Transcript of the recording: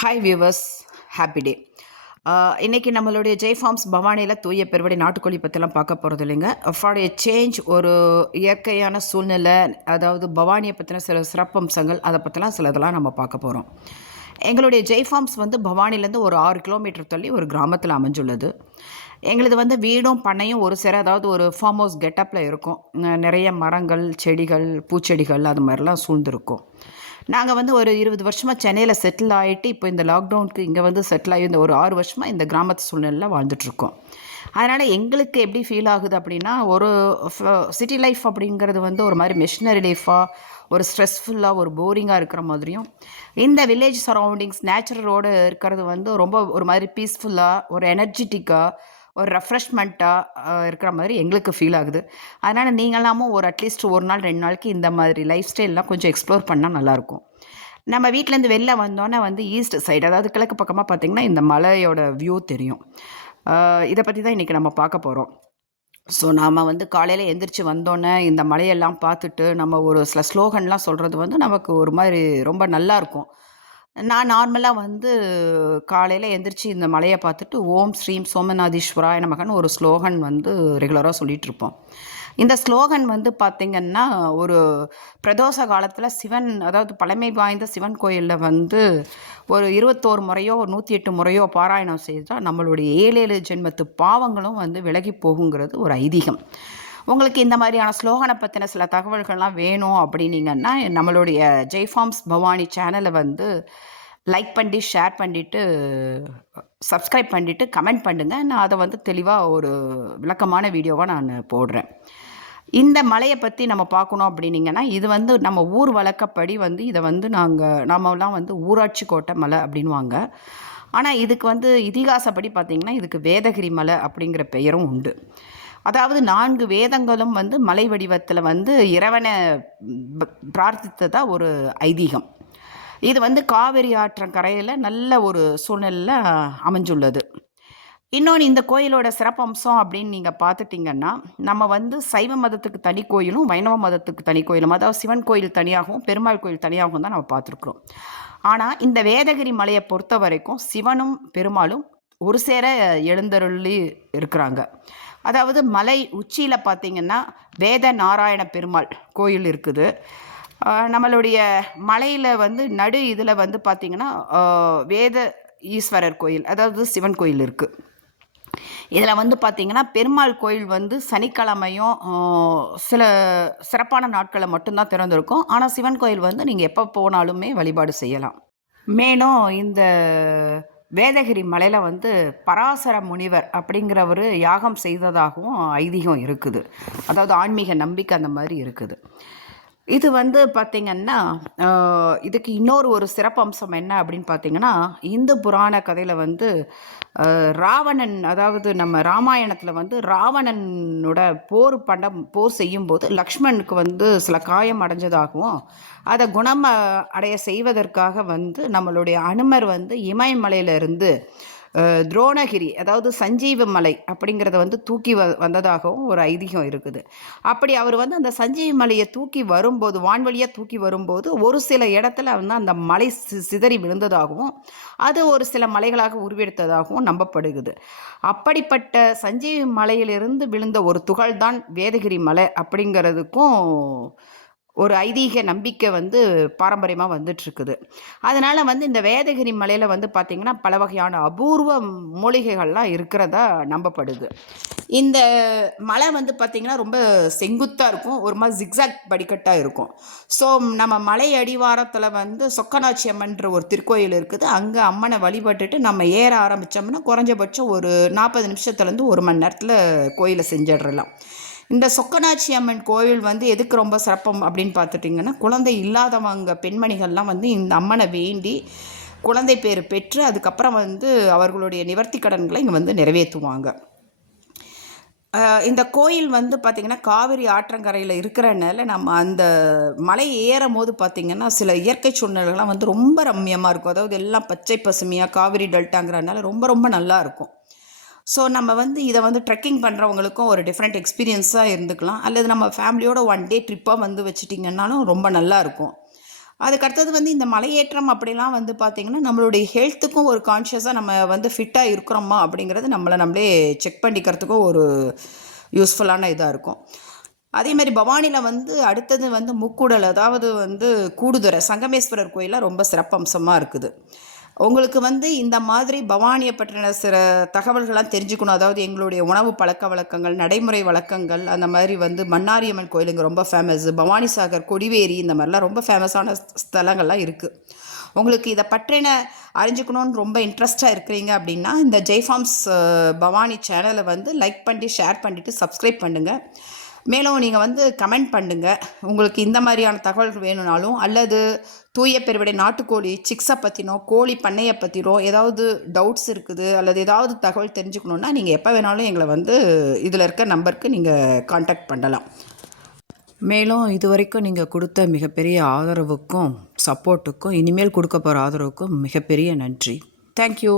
Hi viewers, happy day. இன்றைக்கி நம்மளுடைய Jai forms பவானியில் தூய பெருவடை நாட்டுக்கோழி பற்றிலாம் பார்க்க போகிறது இல்லைங்க. ஃபார் ஏ சேஞ்ச் ஒரு இயற்கையான சூழ்நிலை, அதாவது பவானியை பற்றின சில சிறப்பம்சங்கள், அதை பற்றிலாம் சிலதெல்லாம் நம்ம பார்க்க போகிறோம். எங்களுடைய ஜெய் ஃபார்ம்ஸ் வந்து பவானிலேருந்து ஒரு 6 கிலோமீட்டர் தள்ளி ஒரு கிராமத்தில் அமைஞ்சுள்ளது. எங்களது வந்து வீடும் பண்ணையும் ஒரு சேர, அதாவது ஒரு ஃபார்ம் ஹவுஸ் கெட்டப்பில் இருக்கும். நிறைய மரங்கள், செடிகள், பூச்செடிகள் அது மாதிரிலாம் சூழ்ந்திருக்கும். நாங்கள் வந்து ஒரு 20 வருஷமாக சென்னையில் செட்டில் ஆகிட்டு, இப்போ இந்த லாக்டவுனுக்கு இங்கே வந்து செட்டில் ஆகி இந்த ஒரு 6 வருஷமாக இந்த கிராமத்து சூழ்நிலையில் வாழ்ந்துட்டுருக்கோம். அதனால் எங்களுக்கு எப்படி ஃபீல் ஆகுது அப்படின்னா, ஒரு சிட்டி லைஃப் அப்படிங்கிறது வந்து ஒரு மாதிரி மிஷினரி லைஃபாக, ஒரு ஸ்ட்ரெஸ்ஃபுல்லாக, ஒரு போரிங்காக இருக்கிற மாதிரியும், இந்த வில்லேஜ் சரௌண்டிங்ஸ் நேச்சுரலோடு இருக்கிறது வந்து ரொம்ப ஒரு மாதிரி பீஸ்ஃபுல்லாக, ஒரு எனர்ஜெட்டிக்காக, ஒரு ரெஃப்ரெஷ்மெண்ட்டாக இருக்கிற மாதிரி எங்களுக்கு ஃபீல் ஆகுது. அதனால் நீங்களாமும் ஒரு அட்லீஸ்ட் ஒரு நாள் 2 நாளைக்கு இந்த மாதிரி லைஃப் ஸ்டைல்லாம் கொஞ்சம் எக்ஸ்ப்ளோர் பண்ணால் நல்லாயிருக்கும். நம்ம வீட்டிலேருந்து வெளில வந்தோன்னே வந்து ஈஸ்ட் சைடு, அதாவது கிழக்கு பக்கமாக பார்த்திங்கன்னா இந்த மலையோட வியூ தெரியும். இதை பற்றி தான் இன்றைக்கி நம்ம பார்க்க போகிறோம். ஸோ நாம் வந்து காலையில் எந்திரிச்சு வந்தோன்னே இந்த மலையெல்லாம் பார்த்துட்டு நம்ம ஒரு சில ஸ்லோகன்லாம் சொல்கிறது வந்து நமக்கு ஒரு மாதிரி ரொம்ப நல்லாயிருக்கும். நான் நார்மலாக வந்து காலையில் எந்திரிச்சு இந்த மலையை பார்த்துட்டு ஓம் ஸ்ரீம் சோமநாதீஸ்வராய நமகன்னு ஒரு ஸ்லோகன் வந்து ரெகுலராக சொல்லிகிட்ருப்போம். இந்த ஸ்லோகன் வந்து பார்த்திங்கன்னா, ஒரு பிரதோஷ காலத்தில் சிவன், அதாவது பழமை வாய்ந்த சிவன் கோயிலில் வந்து ஒரு 21 முறையோ 108 முறையோ பாராயணம் செய்தால் நம்மளுடைய 7 ஜென்மத்து பாவங்களும் வந்து விலகி போகுங்கிறது ஒரு ஐதீகம். உங்களுக்கு இந்த மாதிரியான ஸ்லோகனை பற்றின சில தகவல்கள்லாம் வேணும் அப்படின்னீங்கன்னா, நம்மளுடைய ஜெய் ஃபார்ம்ஸ் பவானி சேனலை வந்து லைக் பண்ணி ஷேர் பண்ணிவிட்டு சப்ஸ்கிரைப் பண்ணிவிட்டு கமெண்ட் பண்ணுங்கள். நான் அதை வந்து தெளிவாக ஒரு விளக்கமான வீடியோவாக நான் போடுறேன். இந்த மலையை பற்றி நம்ம பார்க்கணும் அப்படின்னீங்கன்னா, இது வந்து நம்ம ஊர் வழக்கப்படி வந்து இதை வந்து நாமெல்லாம் வந்து ஊராட்சி கோட்டை மலை அப்படின்வாங்க. ஆனால் இதுக்கு வந்து இதிகாசப்படி பார்த்திங்கன்னா, இதுக்கு வேதகிரி மலை அப்படிங்கிற பெயரும் உண்டு. அதாவது 4 வேதங்களும் வந்து மலை வடிவத்தில் வந்து இறைவனை பிரார்த்தித்ததா ஒரு ஐதீகம். இது வந்து காவிரி ஆற்றங்கரையில் நல்ல ஒரு சூழ்நிலையில் அமைஞ்சுள்ளது. இன்னொன்று, இந்த கோயிலோட சிறப்பம்சம் அப்படின்னு நீங்கள் பார்த்துட்டிங்கன்னா, நம்ம வந்து சைவ மதத்துக்கு தனி கோயிலும் வைணவ மதத்துக்கு தனி கோயிலும், அதாவது சிவன் கோயில் தனியாகவும் பெருமாள் கோயில் தனியாகவும் தான் நம்ம பார்த்துருக்குறோம். ஆனால் இந்த வேதகிரி மலையை பொறுத்த வரைக்கும் சிவனும் பெருமாளும் ஒரு சேர எழுந்தருளி இருக்கிறாங்க. அதாவது மலை உச்சியில் பார்த்திங்கன்னா வேத நாராயண பெருமாள் கோயில் இருக்குது. நம்மளுடைய மலையில் வந்து நடு இதில் வந்து பார்த்திங்கன்னா வேத ஈஸ்வரர் கோயில், அதாவது சிவன் கோயில் இருக்குது. இதில் வந்து பார்த்திங்கன்னா பெருமாள் கோயில் வந்து சனிக்கிழமையும் சில சிறப்பான நாட்களை மட்டும்தான் திறந்திருக்கும். ஆனால் சிவன் கோயில் வந்து நீங்கள் எப்போ போனாலுமே வழிபாடு செய்யலாம். மேலும் இந்த வேதகிரி மலையில் வந்து பராசர முனிவர் அப்படிங்கிறவர் யாகம் செய்ததாகவும் ஐதீகம் இருக்குது. அதாவது ஆன்மீக நம்பிக்கை அந்த மாதிரி இருக்குது. இது வந்து பார்த்திங்கன்னா, இதுக்கு இன்னொரு ஒரு சிறப்பம்சம் என்ன அப்படின்னு பார்த்திங்கன்னா, இந்து புராண கதையில் வந்து ராவணன், அதாவது நம்ம ராமாயணத்தில் வந்து ராவணனோட போர் செய்யும்போது லக்ஷ்மணுக்கு வந்து சில காயம் அடைஞ்சதாகவும், அதை குணம் அடைய செய்வதற்காக வந்து நம்மளுடைய அனுமர் வந்து இமயமலையிலிருந்து துரோணகிரி, அதாவது சஞ்சீவ மலை அப்படிங்கிறத வந்து தூக்கி வந்ததாகவும் ஒரு ஐதீகம் இருக்குது. அப்படி அவர் வந்து அந்த சஞ்சீவ மலையை தூக்கி வரும்போது, வான்வழியாக தூக்கி வரும்போது ஒரு சில இடத்துல வந்து அந்த மலை சிதறி விழுந்ததாகவும், அது ஒரு சில மலைகளாக உருவெடுத்ததாகவும் நம்பப்படுகிறது. அப்படிப்பட்ட சஞ்சீவ மலையிலிருந்து விழுந்த ஒரு துகள் தான் வேதகிரி மலை அப்படிங்கிறதுக்கும் ஒரு ஐதீக நம்பிக்கை வந்து பாரம்பரியமாக வந்துட்டுருக்குது. அதனால் வந்து இந்த வேதகிரி மலையில் வந்து பார்த்திங்கன்னா பல வகையான அபூர்வ மூலிகைகள்லாம் இருக்கிறதா நம்பப்படுது. இந்த மலை வந்து பார்த்திங்கன்னா ரொம்ப செங்குத்தாக இருக்கும், ஒரு மாதிரி ஜிக்ஸாக் படிக்கட்டாக இருக்கும். ஸோ நம்ம மலை அடிவாரத்தில் வந்து சொக்கநாச்சி அம்மன்ற ஒரு திருக்கோயில் இருக்குது. அங்கே அம்மனை வழிபட்டுட்டு நம்ம ஏற ஆரம்பித்தோம்னா குறைஞ்சபட்சம் ஒரு 40 நிமிஷத்துலேருந்து 1 மணி நேரத்தில் கோயிலை செஞ்சிடலாம். இந்த சொக்கநாச்சி அம்மன் கோயில் வந்து எதுக்கு ரொம்ப சிறப்பம் அப்படின்னு பார்த்துட்டிங்கன்னா, குழந்தை இல்லாதவங்க பெண்மணிகள்லாம் வந்து இந்த அம்மனை வேண்டி குழந்தை பேர் பெற்று அதுக்கப்புறம் வந்து அவர்களுடைய நிவர்த்தி கடன்களை இங்கே வந்து நிறைவேற்றுவாங்க. இந்த கோயில் வந்து பார்த்திங்கன்னா காவிரி ஆற்றங்கரையில் இருக்கிறனால நம்ம அந்த மலை ஏறும் போது பார்த்திங்கன்னா சில இயற்கை சூழ்நிலைகள்லாம் வந்து ரொம்ப ரம்மியமாக இருக்கும். அதாவது எல்லாம் பச்சை பசுமையாக காவிரி டெல்டாங்கிறனால ரொம்ப ரொம்ப நல்லாயிருக்கும். ஸோ நம்ம வந்து இதை வந்து ட்ரெக்கிங் பண்ணுறவங்களுக்கும் ஒரு டிஃப்ரெண்ட் எக்ஸ்பீரியன்ஸாக இருந்துக்கலாம். அல்லது நம்ம ஃபேமிலியோட 1 டே ட்ரிப்பாக வந்து வச்சுட்டிங்கன்னாலும் ரொம்ப நல்லாயிருக்கும். அதுக்கடுத்தது வந்து இந்த மலையேற்றம் அப்படிலாம் வந்து பார்த்திங்கன்னா நம்மளுடைய ஹெல்த்துக்கும் ஒரு கான்ஷியஸாக நம்ம வந்து ஃபிட்டாக இருக்கிறோமா அப்படிங்கிறது நம்மளே செக் பண்ணிக்கிறதுக்கும் ஒரு யூஸ்ஃபுல்லான இதாக இருக்கும். அதே மாதிரி பவானியில் வந்து அடுத்தது வந்து முக்கூடல், அதாவது வந்து கூடுதுறை சங்கமேஸ்வரர் கோயிலில் ரொம்ப சிறப்பம்சமாக இருக்குது. உங்களுக்கு வந்து இந்த மாதிரி பவானியை பற்றின சில தகவல்கள்லாம் தெரிஞ்சுக்கணும், அதாவது எங்களுடைய உணவு பழக்க வழக்கங்கள், நடைமுறை வழக்கங்கள், அந்த மாதிரி வந்து மன்னாரியம்மன் கோயில் இங்கே ரொம்ப ஃபேமஸ், பவானி சாகர், கொடிவேரி, இந்த மாதிரிலாம் ரொம்ப ஃபேமஸான ஸ்தலங்கள்லாம் இருக்குது. உங்களுக்கு இதை பற்றின அறிஞ்சுக்கணுன்னு ரொம்ப இன்ட்ரெஸ்டாக இருக்கிறீங்க அப்படின்னா இந்த ஜெய்ஃபார்ம்ஸ் பவானி சேனலை வந்து லைக் பண்ணி ஷேர் பண்ணிவிட்டு சப்ஸ்கிரைப் பண்ணுங்கள். மேலும் நீங்கள் வந்து கமெண்ட் பண்ணுங்கள், உங்களுக்கு இந்த மாதிரியான தகவல்கள் வேணும்னாலும், அல்லது தூய பெருவிடை நாட்டுக்கோழி சிக்ஸை பற்றினோ கோழி பண்ணையை பற்றினோ ஏதாவது டவுட்ஸ் இருக்குது, அல்லது ஏதாவது தகவல் தெரிஞ்சுக்கணுன்னா நீங்கள் எப்போ வேணாலும் எங்களை வந்து இதில் இருக்க நம்பருக்கு நீங்கள் காண்டாக்ட் பண்ணலாம். மேலும் இதுவரைக்கும் நீங்கள் கொடுத்த மிகப்பெரிய ஆதரவுக்கும் சப்போர்ட்டுக்கும் இனிமேல் கொடுக்க போகிற ஆதரவுக்கும் மிகப்பெரிய நன்றி. தேங்க்யூ.